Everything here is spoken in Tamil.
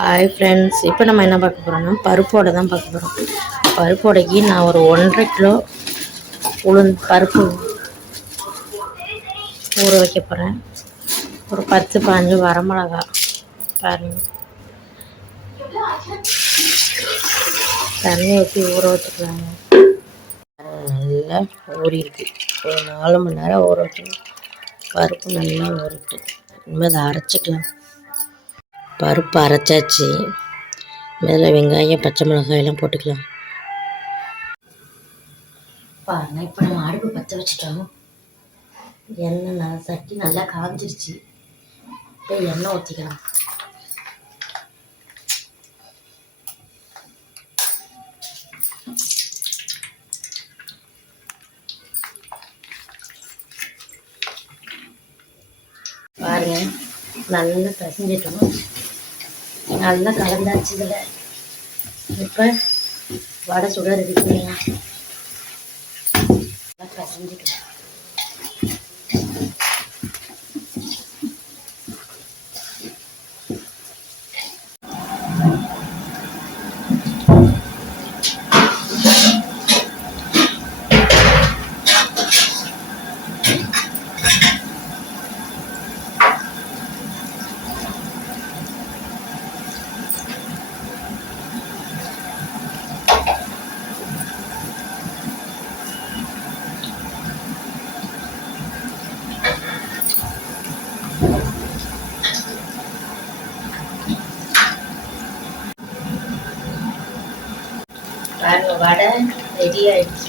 ஹாய் ஃப்ரெண்ட்ஸ், இப்போ நம்ம என்ன பார்க்க போகிறோம்னா பருப்போடை தான் பார்க்க போகிறோம். பருப்போடைக்கு நான் ஒரு 1.5 கிலோ பருப்பு ஊற வைக்க போகிறேன். ஒரு 10-15 வரமிளகா பாருங்க, தண்ணி ஊற்றி ஊற வச்சுக்கலாங்க. நல்லா ஊறிருக்கு. ஒரு 4 மணி நேரம் ஊற வச்சு பருப்பு நல்லா ஊறிட்டு இனிமேல் அதை அரைச்சிக்கலாம். பருப்பு அரைச்சாச்சு. இதில் வெங்காயம், பச்சை மிளகாயெல்லாம் போட்டுக்கலாம். பாருங்க, இப்போ நம்ம அடுப்பு பற்ற வச்சுட்டோம். எண்ணெய் சட்டி நல்லா காஞ்சிருச்சு. இப்போ எண்ணெய் ஊற்றிக்கலாம். பாருங்க, நல்லா பிசைஞ்சிட்டோம். நல்லா கலந்தாச்சு. இதில் இப்போ வடை சுட ரெடி பண்ணிடலாம். நல்லா பிசைஞ்சிக்கலாம். பாருங்க, வடை ரெடி ஆயிடுச்சு.